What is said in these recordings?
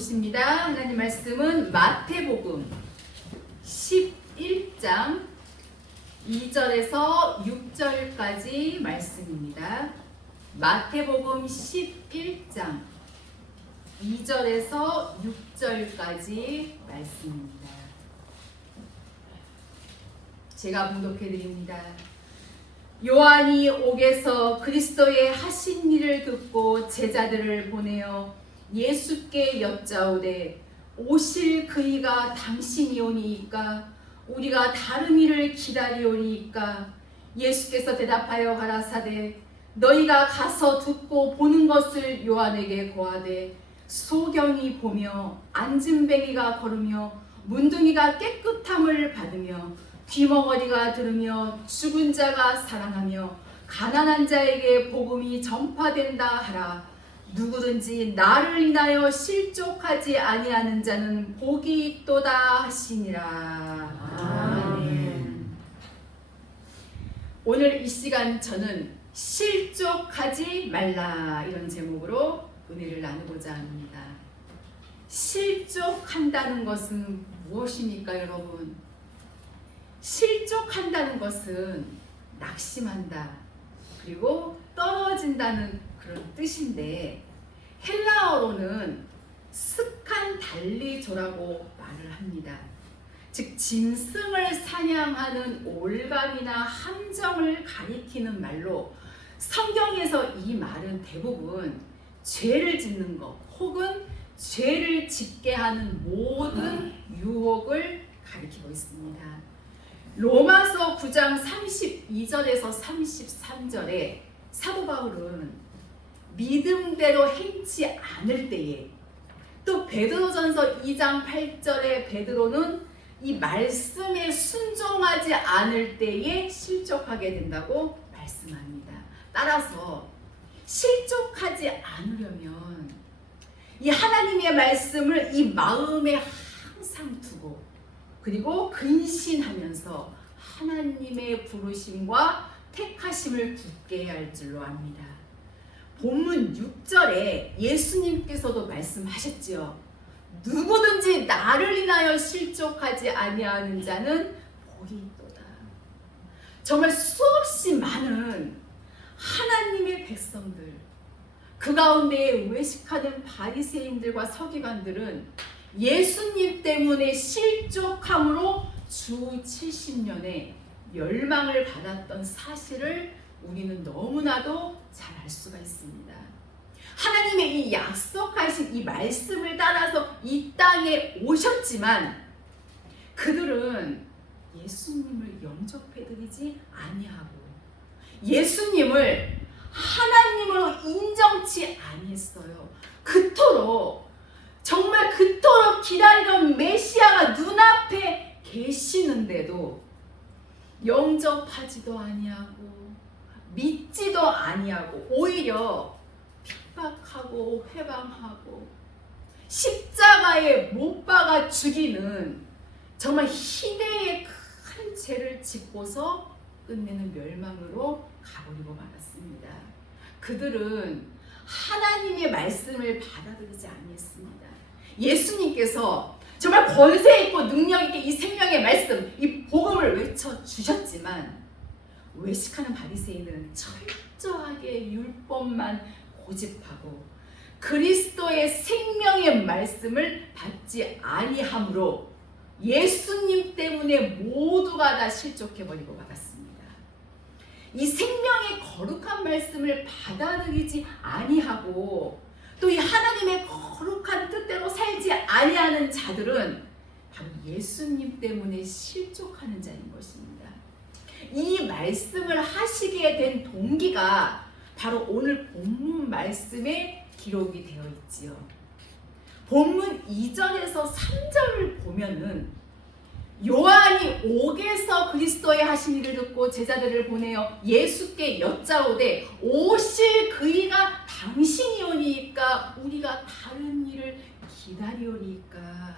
보십니다. 하나님 말씀은 마태복음 11장 2절에서 6절까지 말씀입니다. 마태복음 11장 2절에서 6절까지 말씀입니다. 제가 봉독해 드립니다. 요한이 옥에서 그리스도의 하신 일을 듣고 제자들을 보내어 예수께 여짜오되 오실 그이가 당신이오니이까 우리가 다른 이를 기다리오니이까 예수께서 대답하여 가라사대 너희가 가서 듣고 보는 것을 요한에게 고하되 소경이 보며 안진뱅이가 걸으며 문둥이가 깨끗함을 받으며 귀머거리가 들으며 죽은 자가 살아나며 가난한 자에게 복음이 전파된다 하라. 누구든지 나를 인하여 실족하지 아니하는 자는 복이 있도다 하시니라. 아멘. 오늘 이 시간 저는 실족하지 말라 이런 제목으로 은혜를 나누고자 합니다. 실족한다는 것은 무엇입니까, 여러분? 실족한다는 것은 낙심한다, 그리고 떨어진다는 그런 뜻인데 헬라어로는 스칸달리조라고 말을 합니다. 즉 짐승을 사냥하는 올감이나 함정을 가리키는 말로 성경에서 이 말은 대부분 죄를 짓는 것 혹은 죄를 짓게 하는 모든 유혹을 가리키고 있습니다. 로마서 9장 32절에서 33절에 사도 바울은 믿음대로 행치 않을 때에, 또 베드로전서 2장 8절에 베드로는 이 말씀에 순종하지 않을 때에 실족하게 된다고 말씀합니다. 따라서 실족하지 않으려면 이 하나님의 말씀을 이 마음에 항상 두고 그리고 근신하면서 하나님의 부르심과 택하심을 굳게 할 줄로 압니다. 본문 6절에 예수님께서도 말씀하셨지요. 누구든지 나를 인하여 실족하지 아니하는 자는 복이 있도다. 정말 수없이 많은 하나님의 백성들, 그 가운데 외식하는 바리새인들과 서기관들은 예수님 때문에 실족함으로 주 70년에 멸망을 받았던 사실을 우리는 너무나도 잘 알 수가 있습니다. 하나님의 이 약속하신 이 말씀을 따라서 이 땅에 오셨지만 그들은 예수님을 영접해드리지 아니하고 예수님을 하나님으로 인정치 아니했어요. 정말 그토록 기다리던 메시아가 눈앞에 계시는데도 영접하지도 아니하고 믿지도 아니하고 오히려 핍박하고 회방하고 십자가에 못 박아 죽이는 정말 희대의 큰 죄를 짓고서 끝내는 멸망으로 가버리고 말았습니다. 그들은 하나님의 말씀을 받아들이지 아니했습니다. 예수님께서 정말 권세 있고 능력 있게 이 생명의 말씀, 이 복음을 외쳐 주셨지만 외식하는 바리새인들은 철저하게 율법만 고집하고 그리스도의 생명의 말씀을 받지 아니함으로 예수님 때문에 모두가 다 실족해버리고 말았습니다. 이 생명의 거룩한 말씀을 받아들이지 아니하고 또 이 하나님의 거룩한 뜻대로 살지 아니하는 자들은 바로 예수님 때문에 실족하는 자인 것입니다. 이 말씀을 하시게 된 동기가 바로 오늘 본문 말씀에 기록이 되어 있지요. 본문 2절에서 3절을 보면은 요한이 옥에서 그리스도의 하신 일을 듣고 제자들을 보내어 예수께 여짜오되 오실 그이가 당신이오니이까 우리가 다른 일을 기다리오니이까.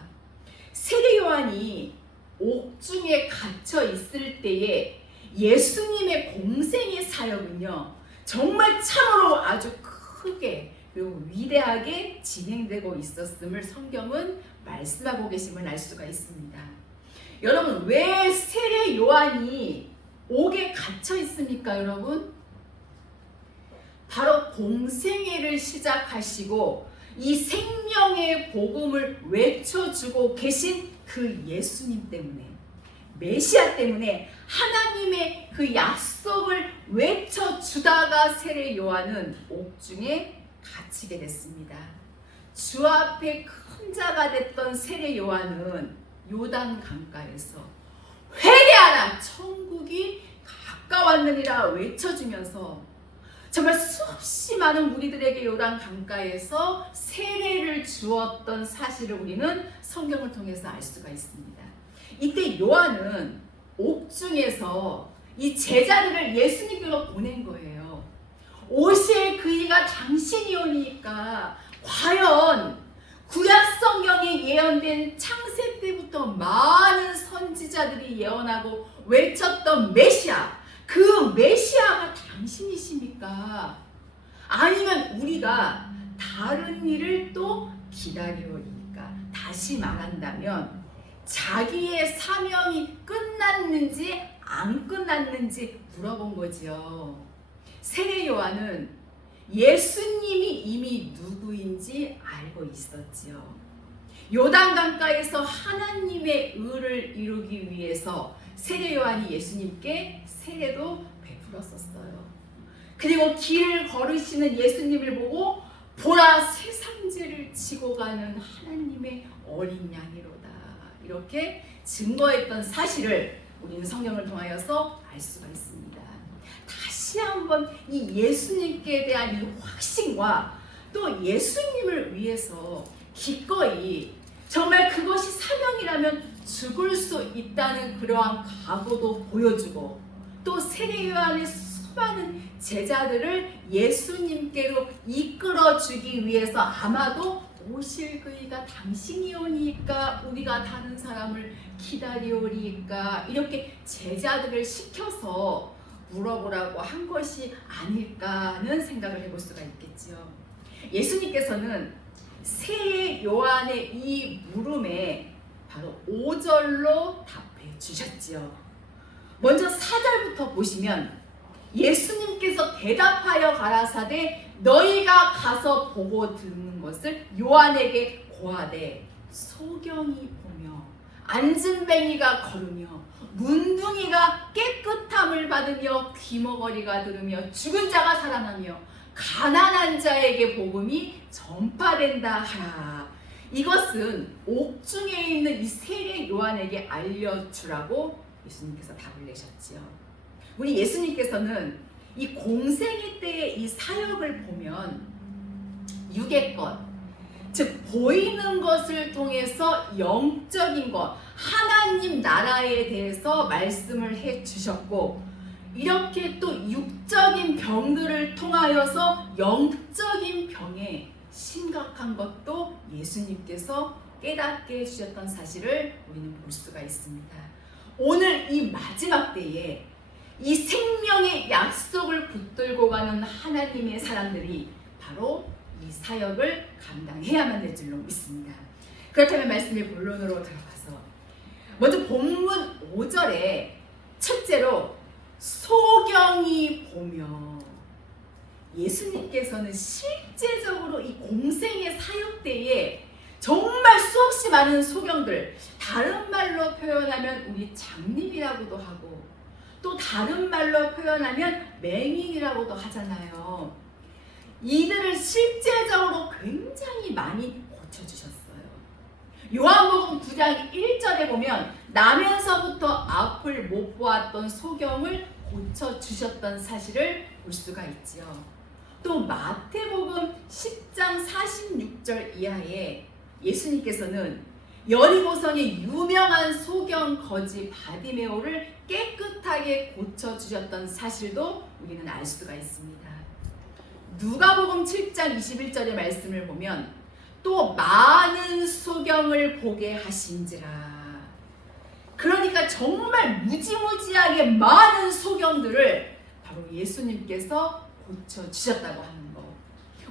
세례 요한이 옥중에 갇혀 있을 때에 예수님의 공생의 사역은요 정말 참으로 아주 크게 그리고 위대하게 진행되고 있었음을 성경은 말씀하고 계심을 알 수가 있습니다. 여러분, 왜 세례 요한이 옥에 갇혀 있습니까, 여러분? 바로 공생애를 시작하시고 이 생명의 복음을 외쳐주고 계신 그 예수님 때문에, 메시아 때문에 하나님의 그 약속을 외쳐주다가 세례 요한은 옥중에 갇히게 됐습니다. 주 앞에 큰 자가 됐던 세례 요한은 요단 강가에서 회개하라, 천국이 가까웠느니라 외쳐주면서 정말 수없이 많은 무리들에게 요단 강가에서 세례를 주었던 사실을 우리는 성경을 통해서 알 수가 있습니다. 이때 요한은 옥중에서 이 제자들을 예수님께로 보낸 거예요. 오실 그이가 당신이 오니까 과연 구약 성경에 예언된 창세 때부터 많은 선지자들이 예언하고 외쳤던 메시아, 그 메시아가 당신이십니까? 아니면 우리가 다른 일을 또 기다리오니까? 다시 말한다면 자기의 사명이 끝났는지 안 끝났는지 물어본 거지요. 세례 요한은 예수님이 이미 누구인지 알고 있었지요. 요단강가에서 하나님의 의를 이루기 위해서 세례 요한이 예수님께 세례도 베풀었었어요. 그리고 길을 걸으시는 예수님을 보고 보라, 세상 죄를 지고 가는 하나님의 어린 양이로다, 이렇게 증거했던 사실을 우리는 성경을 통하여서 알 수가 있습니다. 다시 한번 이 예수님께 대한 이 확신과 또 예수님을 위해서 기꺼이 정말 그것이 사명이라면 죽을 수 있다는 그러한 각오도 보여주고, 또 세례 요한의 수많은 제자들을 예수님께로 이끌어주기 위해서 아마도 오실 그이가 당신이 오니까 우리가 다른 사람을 기다리오리까, 이렇게 제자들을 시켜서 물어보라고 한 것이 아닐까는 생각을 해볼 수가 있겠죠. 예수님께서는 세례 요한의 이 물음에 바로 5절로 답해 주셨지요. 먼저 4절부터 보시면 예수님께서 대답하여 가라사대 너희가 가서 보고 듣는 것을 요한에게 고하되 소경이 보며 안진뱅이가 걸으며 문둥이가 깨끗함을 받으며 귀머거리가 들으며 죽은 자가 살아나며 가난한 자에게 복음이 전파된다 하라. 이것은 옥중에 있는 이 세례 요한에게 알려주라고 예수님께서 답을 내셨지요. 우리 예수님께서는 이 공생애 때의 이 사역을 보면 육의 것, 즉 보이는 것을 통해서 영적인 것, 하나님 나라에 대해서 말씀을 해 주셨고, 이렇게 또 육적인 병들을 통하여서 영적인 병에 심각한 것도 예수님께서 깨닫게 해주셨던 사실을 우리는 볼 수가 있습니다. 오늘 이 마지막 때에 이 생명의 약속을 붙들고 가는 하나님의 사람들이 바로 이 사역을 감당해야만 될 줄로 믿습니다. 그렇다면 말씀의 본론으로 들어가서 먼저 본문 5절에 첫째로 소경이 보며, 예수님께서는 실제적으로 이 공생의 사역 때에 정말 수없이 많은 소경들, 다른 말로 표현하면 우리 장님이라고도 하고 또 다른 말로 표현하면 맹인이라고도 하잖아요. 이들을 실제적으로 굉장히 많이 고쳐주셨어요. 요한복음 9장 1절에 보면 나면서부터 앞을 못 보았던 소경을 고쳐주셨던 사실을 볼 수가 있지요. 또 마태복음 10장 46절 이하에 예수님께서는 여리고성의 유명한 소경 거지 바디메오를 깨끗하게 고쳐주셨던 사실도 우리는 알 수가 있습니다. 누가복음 7장 21절의 말씀을 보면 또 많은 소경을 보게 하신지라. 그러니까 정말 무지무지하게 많은 소경들을 바로 예수님께서 고쳐주셨다고 하는 것.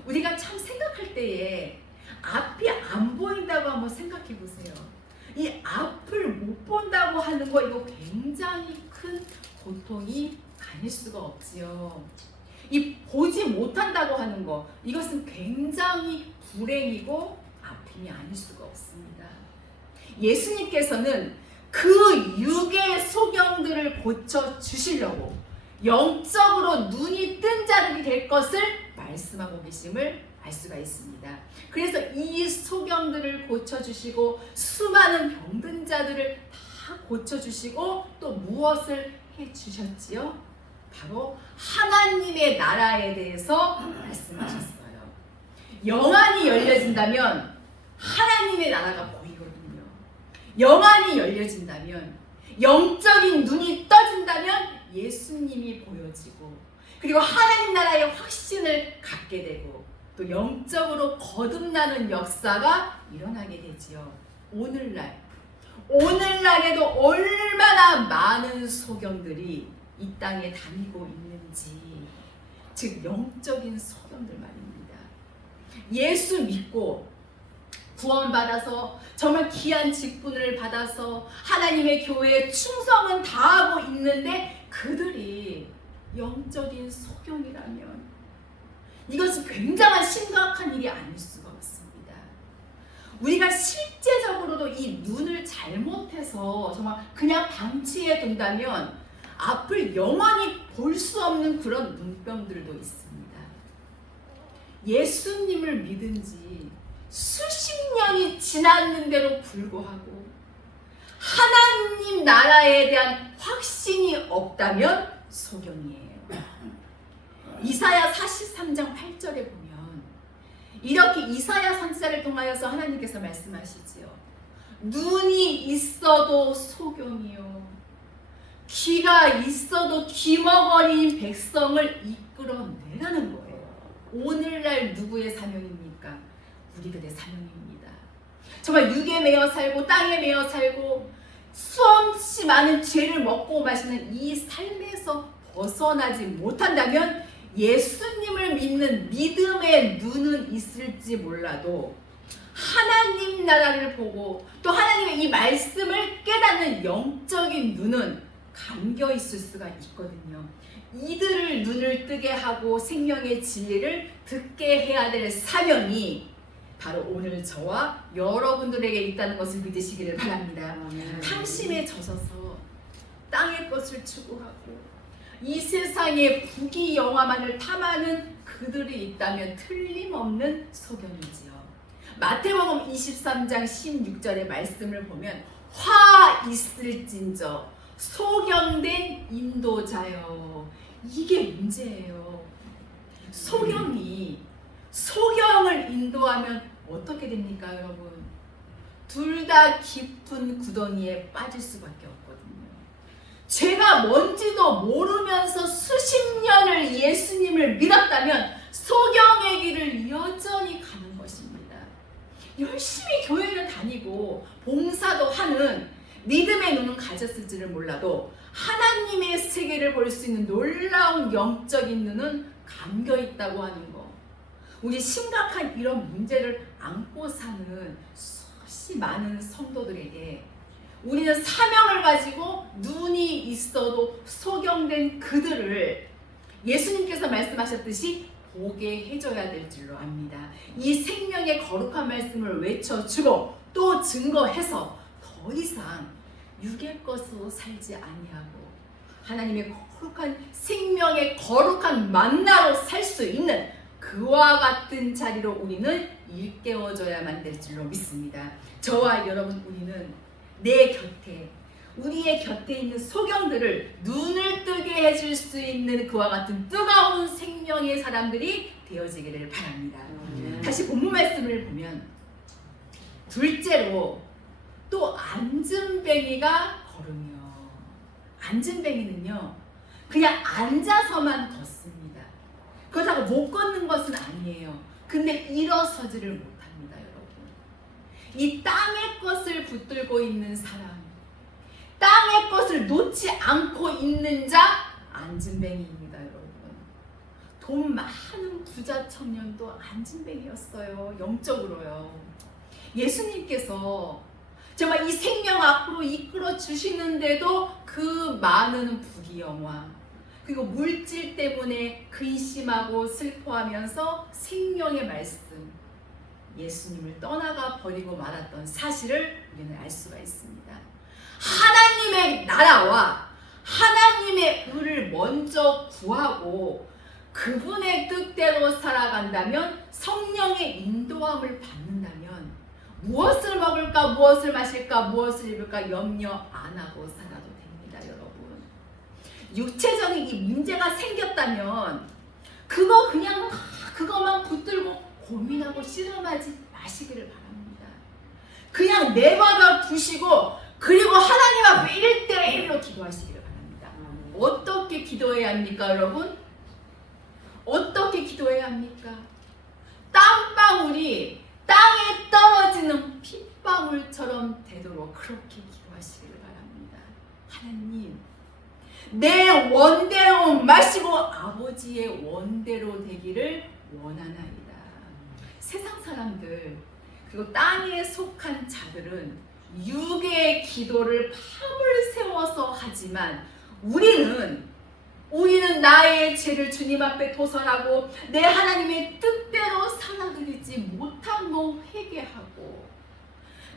우리가 참 생각할 때에 앞이 안 보인다고 한번 생각해 보세요. 이 앞을 못 본다고 하는 거 이거 굉장히 큰 고통이 아닐 수가 없지요. 이 보지 못한다고 하는 거 이것은 굉장히 불행이고 아픔이 아닐 수가 없습니다. 예수님께서는 그 육의 소경들을 고쳐 주시려고 영적으로 눈이 뜬 자들이 될 것을 말씀하고 계심을 알 수가 있습니다. 그래서 이 소경들을 고쳐주시고 수많은 병든 자들을 다 고쳐주시고 또 무엇을 해주셨지요? 바로 하나님의 나라에 대해서 말씀하셨어요. 영안이 열려진다면 하나님의 나라가 보이거든요. 영안이 열려진다면 영적인 눈이 떠진다면 예수님이 보여지고 그리고 하나님 나라의 확신을 갖게 되고 또 영적으로 거듭나는 역사가 일어나게 되지요. 오늘날에도 얼마나 많은 소경들이 이 땅에 다니고 있는지, 즉 영적인 소경들 말입니다. 예수 믿고 구원받아서 정말 귀한 직분을 받아서 하나님의 교회에 충성은 다하고 있는데 그들이 영적인 소경이라면 이것은 굉장한 심각한 일이 아닐 수가 없습니다. 우리가 실제적으로도 이 눈을 잘못해서 정말 그냥 방치해 둔다면 앞을 영원히 볼 수 없는 그런 눈병들도 있습니다. 예수님을 믿은 지 수십 년이 지났는데도 불구하고 하나님 나라에 대한 확신이 없다면 소경이에요. 이사야 43장 8절에 보면 이렇게 이사야 선지자를 통하여서 하나님께서 말씀하시지요. 눈이 있어도 소경이요, 귀가 있어도 귀머거리인 백성을 이끌어내라는 거예요. 오늘날 누구의 사명입니까? 우리들의 사명입니다. 정말 육에 매여 살고 땅에 매여 살고 수없이 많은 죄를 먹고 마시는 이 삶에서 벗어나지 못한다면 예수님을 믿는 믿음의 눈은 있을지 몰라도 하나님 나라를 보고 또 하나님의 이 말씀을 깨닫는 영적인 눈은 감겨 있을 수가 있거든요. 이들을 눈을 뜨게 하고 생명의 진리를 듣게 해야 될 사명이 바로 오늘 저와 여러분들에게 있다는 것을 믿으시기를 바랍니다. 탐심에 젖어서 땅의 것을 추구하고 이 세상의 부귀영화만을 탐하는 그들이 있다면 틀림없는 소경이지요. 마태복음 23장 16절의 말씀을 보면 화 있을진저 소경된 인도자여, 이게 문제예요. 소경을 인도하면 어떻게 됩니까, 여러분? 둘 다 깊은 구덩이에 빠질 수밖에 없거든요. 죄가 뭔지도 모르면서 수십 년을 예수님을 믿었다면 소경의 길을 여전히 가는 것입니다. 열심히 교회를 다니고 봉사도 하는 믿음의 눈은 가졌을지를 몰라도 하나님의 세계를 볼 수 있는 놀라운 영적인 눈은 감겨 있다고 하는 거. 우리 심각한 이런 문제를 안고 사는 수없이 많은 성도들에게 우리는 사명을 가지고 눈이 있어도 소경된 그들을 예수님께서 말씀하셨듯이 보게 해줘야 될 줄로 압니다. 이 생명의 거룩한 말씀을 외쳐주고 또 증거해서 더 이상 육의 것으로 살지 아니하고 하나님의 거룩한 생명의 거룩한 만나로 살 수 있는 그와 같은 자리로 우리는 일깨워져야만 될 줄로 믿습니다. 저와 여러분, 우리는 내 곁에, 우리의 곁에 있는 소경들을 눈을 뜨게 해줄 수 있는 그와 같은 뜨거운 생명의 사람들이 되어지기를 바랍니다. 다시 본문 말씀을 보면 둘째로 또 앉은뱅이가 걸으며, 앉은뱅이는요 그냥 앉아서만 걷습니다. 그렇다고 못 걷는 것은 아니에요. 근데 일어서지를 못합니다, 여러분. 이 땅의 것을 붙들고 있는 사람, 땅의 것을 놓지 않고 있는 자, 앉은뱅이입니다, 여러분. 돈 많은 부자 청년도 안진뱅이였어요. 영적으로요. 예수님께서 정말 이 생명 앞으로 이끌어 주시는데도 그 많은 부귀영화 그리고 물질 때문에 근심하고 슬퍼하면서 생명의 말씀 예수님을 떠나가 버리고 말았던 사실을 우리는 알 수가 있습니다. 하나님의 나라와 하나님의 의를 먼저 구하고 그분의 뜻대로 살아간다면 성령의 인도함을 받는다면 무엇을 먹을까 무엇을 마실까 무엇을 입을까 염려 안 하고 살아도 됩니다. 여러분 육체적인 이 문제가 생겼다면 그것만 붙들고 고민하고 씨름하지 마시기를 바랍니다. 그냥 내버려 두시고 그리고 하나님 앞에 1대1로 기도하시기를 바랍니다. 어떻게 기도해야 합니까 여러분? 어떻게 기도해야 합니까? 땀방울이 땅에 떨어지는 핏방울처럼 되도록 그렇게 기도하시기를 바랍니다. 하나님 내 원대로 마시고 아버지의 원대로 되기를 원하나이다. 세상 사람들 그리고 땅에 속한 자들은 육의 기도를 밤을 새워서 하지만 우리는 나의 죄를 주님 앞에 도설하고 내 하나님의 뜻대로 살아드리지 못함으로 회개하고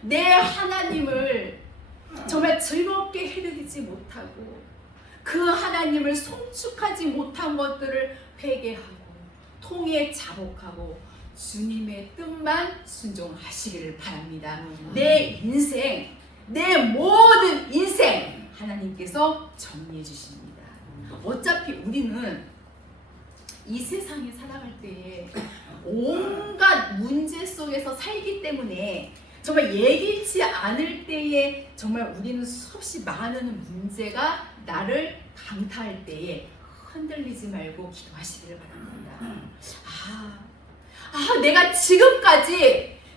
내 하나님을 정말 즐겁게 해드리지 못하고 그 하나님을 송축하지 못한 것들을 회개하고 통에 자복하고 주님의 뜻만 순종하시기를 바랍니다. 내 인생, 내 모든 인생 하나님께서 정리해 주십니다. 어차피 우리는 이 세상에 살아갈 때에 온갖 문제 속에서 살기 때문에 정말 예기치 않을 때에 정말 우리는 수없이 많은 문제가 나를 강타할 때에 흔들리지 말고 기도하시기를 바랍니다.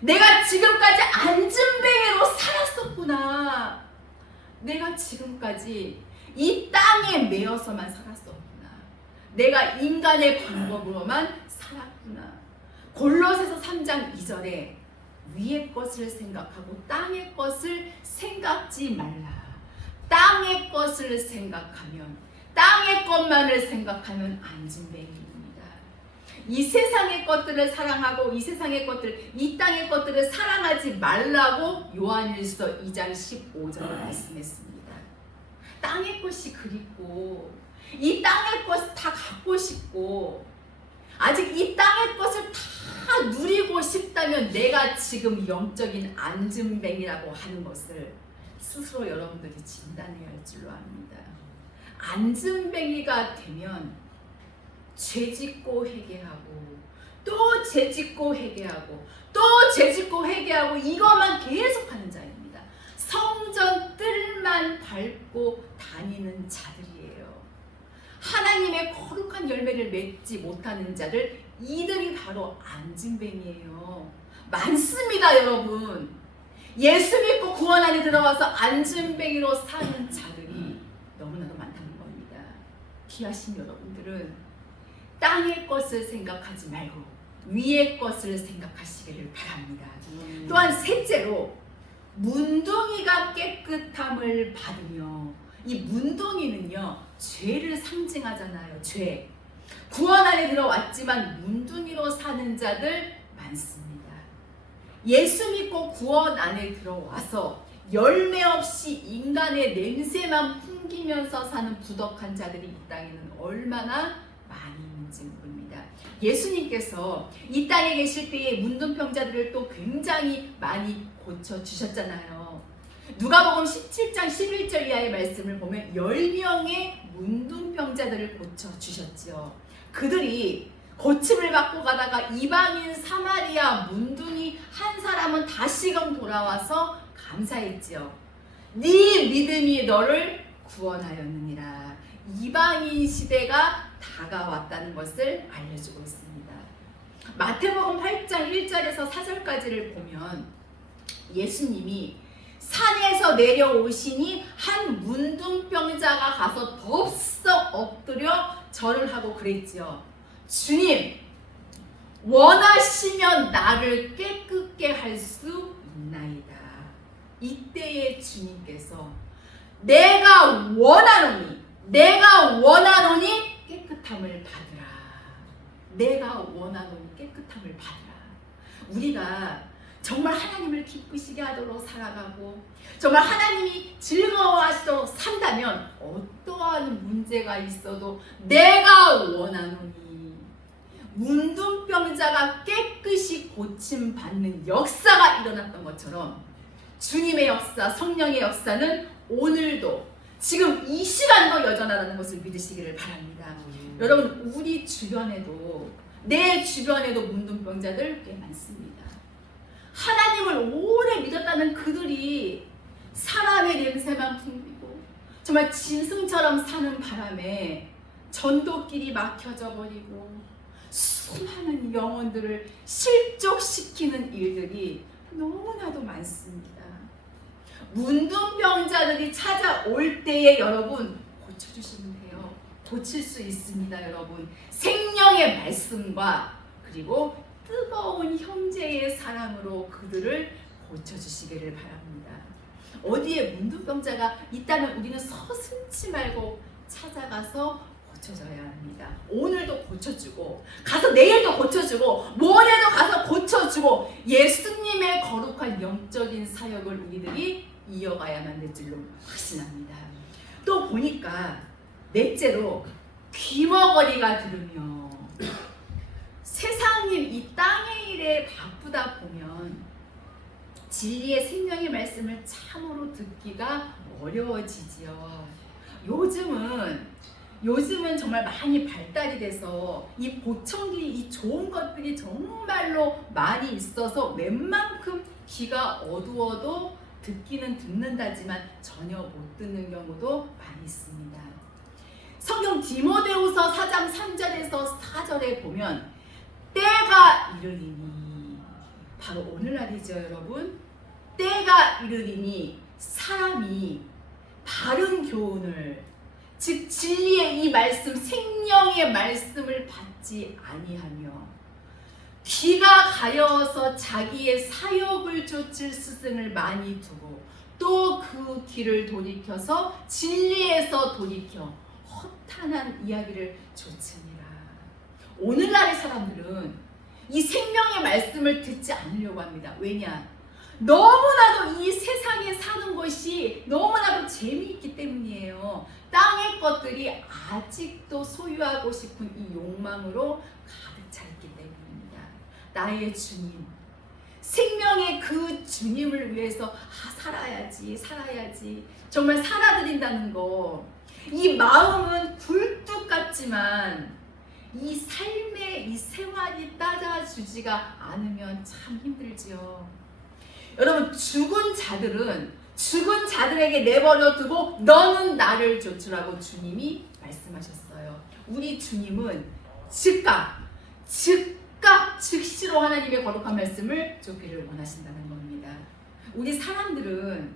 내가 지금까지 안진뱅이로 살았었구나. 내가 지금까지 이 땅에 매여서만 살았었구나. 내가 인간의 방법으로만 살았구나. 골로새서 3장 2절에 위의 것을 생각하고 땅의 것을 생각지 말라. 땅의 것을 생각하면 땅의 것만을 생각하면 안진뱅이입니다. 이 세상의 것들을 사랑하고 이 땅의 것들을 사랑하지 말라고 요한일서 2장 15절에 말씀했습니다. 땅의 것이 그립고 이 땅의 것을 다 갖고 싶고 아직 이 땅의 것을 다 누리고 싶다면 내가 지금 영적인 안진뱅이라고 하는 것을 스스로 여러분들이 진단해야 할 줄로 압니다. 안진뱅이가 되면 죄짓고 회개하고 또 죄짓고 회개하고 또 죄짓고 회개하고 이것만 계속하는 자입니다. 성전 뜰만 밟고 다니는 자들이에요. 하나님의 거룩한 열매를 맺지 못하는 자들 이들이 바로 안진뱅이에요. 많습니다 여러분. 예수 믿고 구원 안에 들어와서 안진뱅이로 사는 자들이 너무나도 많다는 겁니다. 귀하신 여러분들은 땅의 것을 생각하지 말고 위의 것을 생각하시기를 바랍니다. 또한 셋째로 문둥이가 깨끗함을 받으며 이 문둥이는요 죄를 상징하잖아요. 죄. 구원 안에 들어왔지만 문둥이로 사는 자들 많습니다. 예수 믿고 구원 안에 들어와서 열매 없이 인간의 냄새만 풍기면서 사는 부덕한 자들이 이 땅에는 얼마나 많이 있는지 모릅니다. 예수님께서 이 땅에 계실 때에 문둥병자들을 또 굉장히 많이 고쳐주셨잖아요. 누가복음 17장 11절 이하의 말씀을 보면 10명의 문둥병자들을 고쳐주셨지요. 그들이 고침을 받고 가다가 이방인 사마리아 문둥이 한 사람은 다시금 돌아와서 감사했지요. 네 믿음이 너를 구원하였느니라. 이방인 시대가 다가왔다는 것을 알려주고 있습니다. 마태복음 8장 1절에서 4절까지를 보면 예수님이 산에서 내려오시니 한 문둥병자가 가서 덥석 엎드려 절을 하고 그랬지요. 주님, 원하시면 나를 깨끗게 할 수 있나이다. 이때의 주님께서 내가 원하노니 깨끗함을 받으라. 내가 원하노니 깨끗함을 받으라. 우리가 정말 하나님을 기쁘시게 하도록 살아가고 정말 하나님이 즐거워하시도록 산다면 어떠한 문제가 있어도 내가 원하노니 문둥병자가 깨끗이 고침받는 역사가 일어났던 것처럼 주님의 역사, 성령의 역사는 오늘도 지금 이 시간도 여전하다는 것을 믿으시기를 바랍니다. 여러분, 우리 주변에도 내 주변에도 문둥병자들 꽤 많습니다. 하나님을 오래 믿었다는 그들이 사람의 냄새만 풍기고 정말 짐승처럼 사는 바람에 전도길이 막혀져 버리고 수많은 영혼들을 실족시키는 일들이 너무나도 많습니다. 문둥병자들이 찾아올 때에 여러분 고쳐주시면 돼요. 고칠 수 있습니다. 여러분, 생명의 말씀과 그리고 뜨거운 형제의 사랑으로 그들을 고쳐주시기를 바랍니다. 어디에 문둥병자가 있다면 우리는 서슴지 말고 찾아가서 고쳐줘야 합니다. 오늘도 고쳐주고 가서 내일도 고쳐주고 모레도 가서 고쳐주고 예수님의 거룩한 영적인 사역을 우리들이 이어가야만 될 줄로 확신합니다. 또 보니까 넷째로 귀머거리가 들으며 세상 일, 이 땅의 일에 바쁘다 보면 진리의 생명의 말씀을 참으로 듣기가 어려워지지요. 요즘은 정말 많이 발달이 돼서 이 보청기, 이 좋은 것들이 정말로 많이 있어서 웬만큼 귀가 어두워도 듣기는 듣는다지만 전혀 못 듣는 경우도 많이 있습니다. 성경 디모데후서 4장 3절에서 4절에 보면 때가 이르리니, 바로 오늘날이죠 여러분. 때가 이르리니 사람이 바른 교훈을, 즉 진리의 이 말씀, 생명의 말씀을 받지 아니하며 귀가 가려워서 자기의 사욕을 좇을 스승을 많이 두고 또 그 귀를 돌이켜서 진리에서 돌이켜 허탄한 이야기를 좇으니라. 오늘날의 사람들은 이 생명의 말씀을 듣지 않으려고 합니다. 왜냐? 너무나도 이 세상에 사는 것이 너무나도 재미있기 때문이에요. 땅의 것들이 아직도 소유하고 싶은 이 욕망으로 가득 차 있기 때문입니다. 나의 주님, 생명의 그 주님을 위해서 살아야지 정말 살아드린다는 거, 이 마음은 굴뚝 같지만 이 삶의 이 생활이 따라주지가 않으면 참 힘들지요. 여러분, 죽은 자들에게 내버려 두고 너는 나를 좇으라고 주님이 말씀하셨어요. 우리 주님은 즉시로 하나님의 거룩한 말씀을 좇기를 원하신다는 겁니다. 우리 사람들은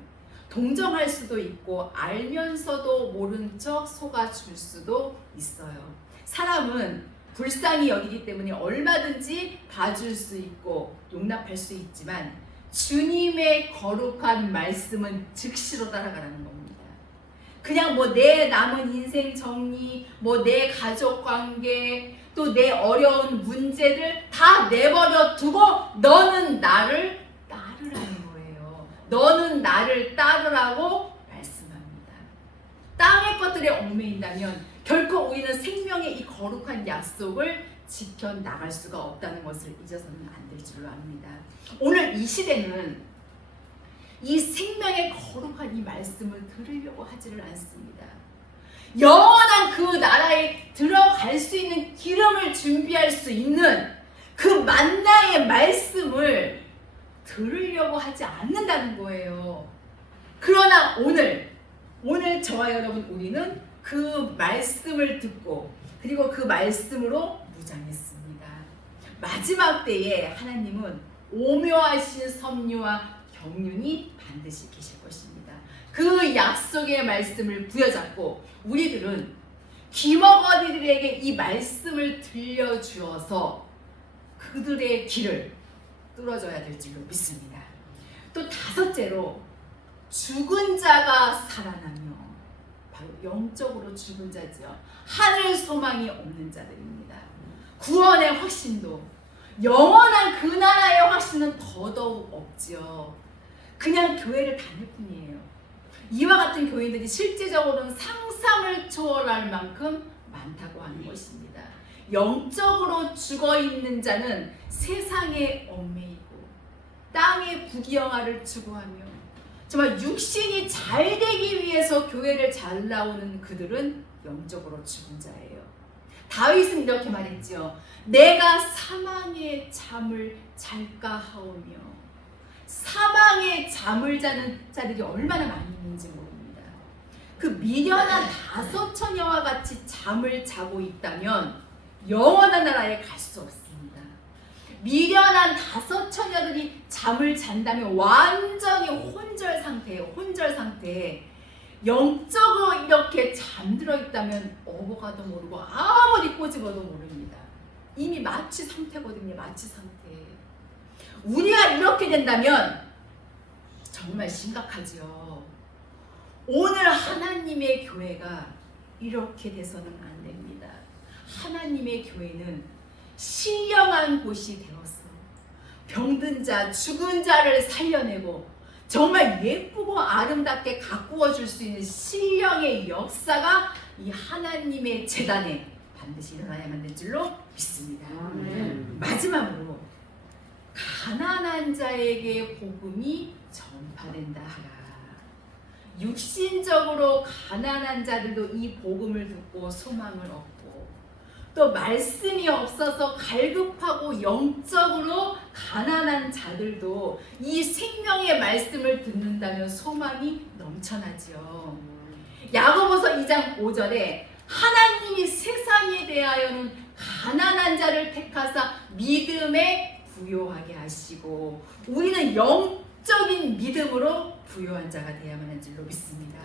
동정할 수도 있고 알면서도 모른 척 속아줄 수도 있어요. 사람은 불쌍히 여기기 때문에 얼마든지 봐줄 수 있고 용납할 수 있지만 주님의 거룩한 말씀은 즉시로 따라가라는 겁니다. 그냥 내 남은 인생 정리, 내 가족 관계, 또 내 어려운 문제를 다 내버려 두고 너는 나를 따르라는 거예요. 너는 나를 따르라고 말씀합니다. 땅의 것들에 얽매인다면 결코 우리는 생명의 이 거룩한 약속을 지켜나갈 수가 없다는 것을 잊어서는 안 될 줄로 압니다. 오늘 이 시대는 이 생명의 거룩한 이 말씀을 들으려고 하지를 않습니다. 영원한 그 나라에 들어갈 수 있는 기름을 준비할 수 있는 그 만나의 말씀을 들으려고 하지 않는다는 거예요. 그러나 오늘 저와 여러분, 우리는 그 말씀을 듣고 그리고 그 말씀으로 무장했습니다. 마지막 때에 하나님은 오묘하신 섭리와 경륜이 반드시 계실 것입니다. 그 약속의 말씀을 부여잡고 우리들은 귀머거리들에게 이 말씀을 들려주어서 그들의 길을 뚫어줘야 될 줄로 믿습니다. 또 다섯째로 죽은 자가 살아나며, 바로 영적으로 죽은 자죠. 하늘 소망이 없는 자들입니다. 구원의 확신도, 영원한 그 나라의 확신은 더더욱 없죠. 그냥 교회를 다닐 뿐이에요. 이와 같은 교인들이 실제적으로는 상상을 초월할 만큼 많다고 하는 것입니다. 영적으로 죽어있는 자는 세상에 얽매이고 땅의 부귀영화를 추구하며 정말 육신이 잘 되기 위해서 교회를 잘 나오는 그들은 영적으로 죽은 자예요. 다윗은 이렇게 말했죠. 내가 사망의 잠을 잘까 하오며. 사망의 잠을 자는 자들이 얼마나 많이 있는지 모릅니다. 그 미련한 5처녀와 같이 잠을 자고 있다면 영원한 나라에 갈 수 없습니다. 미련한 5처녀들이 잠을 잔다면 완전히 혼절 상태예요. 혼절 상태에 영적으로 이렇게 잠들어 있다면 어부가도 모르고 아무리 꼬집어도 모릅니다. 이미 마취 상태거든요. 마취 상태. 우리가 이렇게 된다면 정말 심각하죠. 오늘 하나님의 교회가 이렇게 돼서는 안 됩니다. 하나님의 교회는 신령한 곳이 되어서 병든 자, 죽은 자를 살려내고 정말 예쁘고 아름답게 가꾸어 줄 수 있는 신령의 역사가 이 하나님의 제단에 반드시 일어나야만 될 줄로 믿습니다. 마지막으로 가난한 자에게 복음이 전파된다 하라. 육신적으로 가난한 자들도 이 복음을 듣고 소망을 얻고, 또 말씀이 없어서 갈급하고 영적으로 가난한 자들도 이 생명의 말씀을 듣는다면 소망이 넘쳐나죠. 야고보서 2장 5절에 하나님이 세상에 대하여는 가난한 자를 택하사 믿음에 부요하게 하시고 우리는 영적인 믿음으로 부요한 자가 되어야만 할 줄로 믿습니다.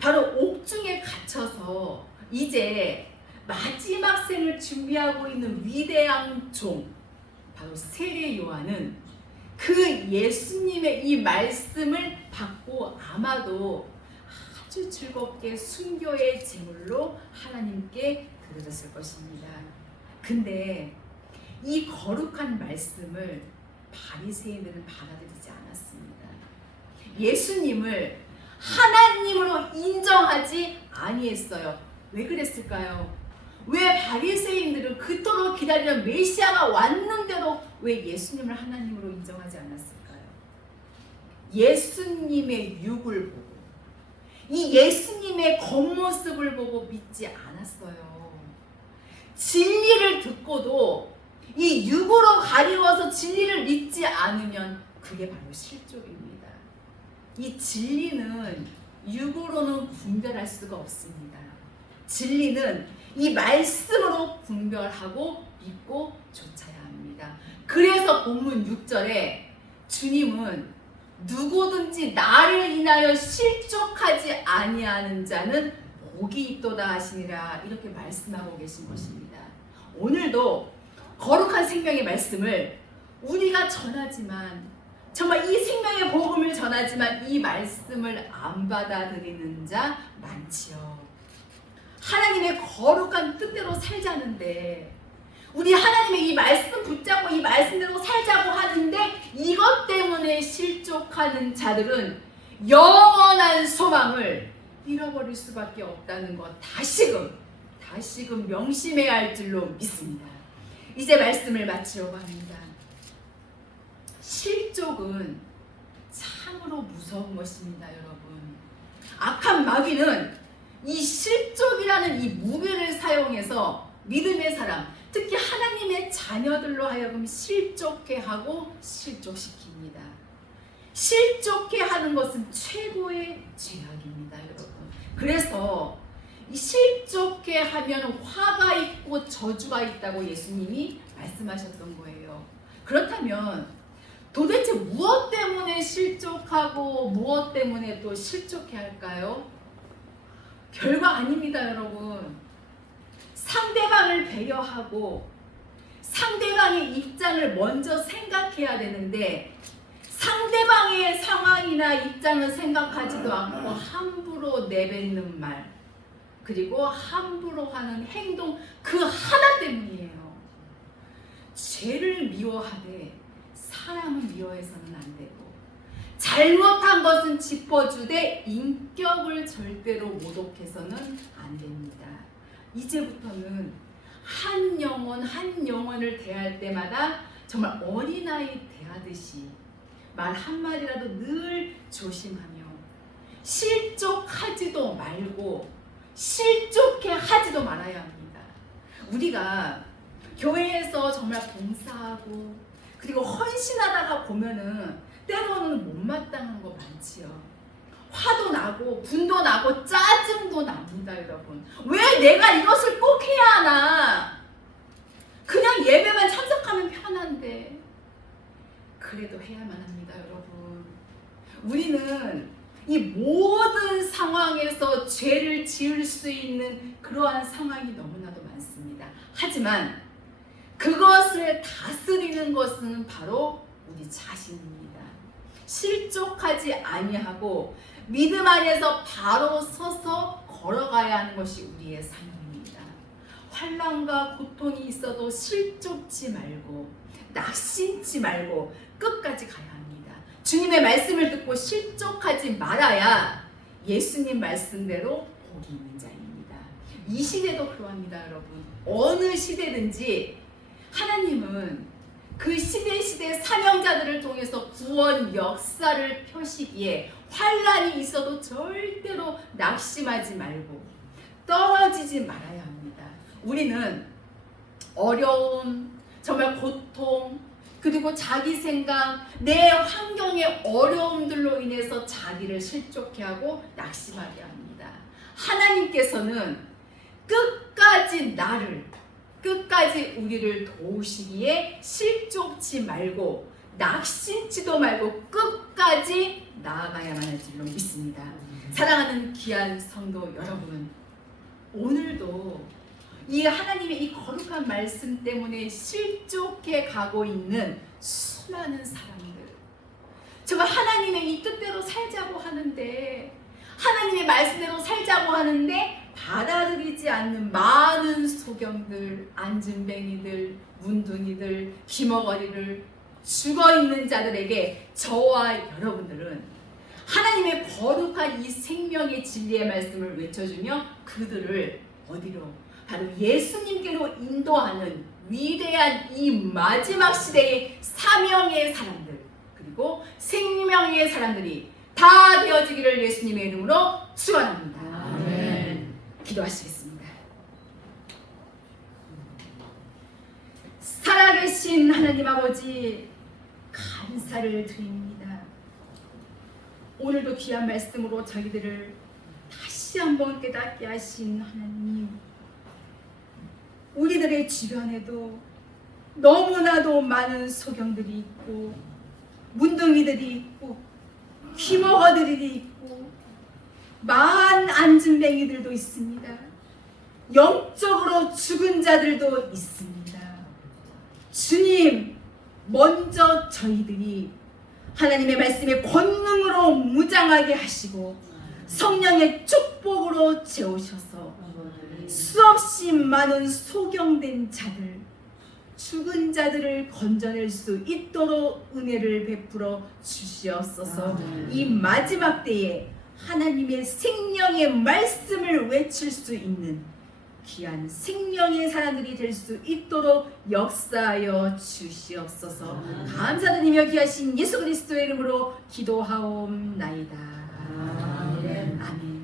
바로 옥중에 갇혀서 이제 마지막 생을 준비하고 있는 위대한 종, 바로 세례 요한은 그 예수님의 이 말씀을 받고 아마도 아주 즐겁게 순교의 제물로 하나님께 드려졌을 것입니다. 근데 이 거룩한 말씀을 바리새인들은 받아들이지 않았습니다. 예수님을 하나님으로 인정하지 아니했어요. 왜 그랬을까요? 왜 바리새인들은 그토록 기다리는 메시아가 왔는데도 왜 예수님을 하나님으로 인정하지 않았을까요? 예수님의 육을 보고 이 예수님의 겉모습을 보고 믿지 않았어요. 진리를 듣고도 이 육으로 가리워서 진리를 믿지 않으면 그게 바로 실족입니다. 이 진리는 육으로는 분별할 수가 없습니다. 진리는 이 말씀으로 분별하고 믿고 좇아야 합니다. 그래서 본문 6절에 주님은 누구든지 나를 인하여 실족하지 아니하는 자는 복이 있도다 하시니라 이렇게 말씀하고 계신 것입니다. 오늘도 거룩한 생명의 말씀을 우리가 전하지만 정말 이 생명의 복음을 전하지만 이 말씀을 안 받아들이는 자 많지요. 하나님의 거룩한 뜻대로 살자는데 우리 하나님의 이 말씀 붙잡고 이 말씀대로 살자고 하는데 이것 때문에 실족하는 자들은 영원한 소망을 잃어버릴 수밖에 없다는 것 다시금 명심해야 할 줄로 믿습니다. 이제 말씀을 마치려고 합니다. 실족은 참으로 무서운 것입니다, 여러분. 악한 마귀는 이 실족이라는 이 무게를 사용해서 믿음의 사람, 특히 하나님의 자녀들로 하여금 실족해 하고 실족시킵니다. 실족해 하는 것은 최고의 죄악입니다, 여러분. 그래서 이 실족해 하면 화가 있고 저주가 있다고 예수님이 말씀하셨던 거예요. 그렇다면 도대체 무엇 때문에 실족하고 무엇 때문에 또 실족해 할까요? 별거 아닙니다, 여러분. 상대방을 배려하고 상대방의 입장을 먼저 생각해야 되는데 상대방의 상황이나 입장을 생각하지도 않고 함부로 내뱉는 말, 그리고 함부로 하는 행동, 그 하나 때문이에요. 죄를 미워하되 사람을 미워해서는 안 되고, 잘못한 것은 짚어주되 인격을 절대로 모독해서는 안 됩니다. 이제부터는 한 영혼을 대할 때마다 정말 어린아이 대하듯이 말 한마디라도 늘 조심하며 실족하지도 말고 실족해 하지도 말아야 합니다. 우리가 교회에서 정말 봉사하고 그리고 헌신하다가 보면은 때로는 못마땅한 거 많지요. 화도 나고 분도 나고 짜증도 납니다, 여러분. 왜 내가 이것을 꼭 해야 하나? 그냥 예배만 참석하면 편한데. 그래도 해야만 합니다, 여러분. 우리는 이 모든 상황에서 죄를 지을 수 있는 그러한 상황이 너무나도 많습니다. 하지만 그것을 다스리는 것은 바로 우리 자신입니다. 실족하지 아니하고 믿음 안에서 바로 서서 걸어가야 하는 것이 우리의 삶입니다. 환난과 고통이 있어도 실족지 말고 낙심치 말고 끝까지 가야 합니다. 주님의 말씀을 듣고 실족하지 말아야 예수님 말씀대로 복이 있는 자입니다. 이 시대도 그러합니다, 여러분. 어느 시대든지 하나님은 그 시대 사명자들을 통해서 구원 역사를 펴시기에 환난이 있어도 절대로 낙심하지 말고 떨어지지 말아야 합니다. 우리는 어려움, 정말 고통, 그리고 자기 생각, 내 환경의 어려움들로 인해서 자기를 실족해하고 낙심하게 합니다. 하나님께서는 끝까지 우리를 도우시기에 실족치 말고 낙심치도 말고 끝까지 나아가야만 할 줄로 믿습니다. 사랑하는 귀한 성도 여러분, 오늘도 이 하나님의 이 거룩한 말씀 때문에 실족해 가고 있는 수많은 사람들, 정말 하나님의 이 뜻대로 살자고 하는데, 하나님의 말씀대로 살자고 하는데 받아들이지 않는 많은 소경들, 안진뱅이들, 문둥이들, 기머거리를 죽어있는 자들에게 저와 여러분들은 하나님의 거룩한 이 생명의 진리의 말씀을 외쳐주며 그들을 어디로? 바로 예수님께로 인도하는 위대한 이 마지막 시대의 사명의 사람들, 그리고 생명의 사람들이 다 되어지기를 예수님의 이름으로 축원합니다. 아멘. 기도하시겠습니다. 살아계신 하나님 아버지, 감사를 드립니다. 오늘도 귀한 말씀으로 저희들을 다시 한번 깨닫게 하신 하나님, 우리들의 주변에도 너무나도 많은 소경들이 있고 문둥이들이 있고 귀머거들이 있고 마한 안진뱅이들도 있습니다. 영적으로 죽은 자들도 있습니다. 주님, 먼저 저희들이 하나님의 말씀의 권능으로 무장하게 하시고 성령의 축복으로 채우셔서 수없이 많은 소경된 자들, 죽은 자들을 건져낼 수 있도록 은혜를 베풀어 주시옵소서. 이 마지막 때에 하나님의 생명의 말씀을 외칠 수 있는 귀한 생명의 사람들이 될 수 있도록 역사하여 주시옵소서. 감사드리며 귀하신 예수 그리스도의 이름으로 기도하옵나이다. 아멘. 아멘.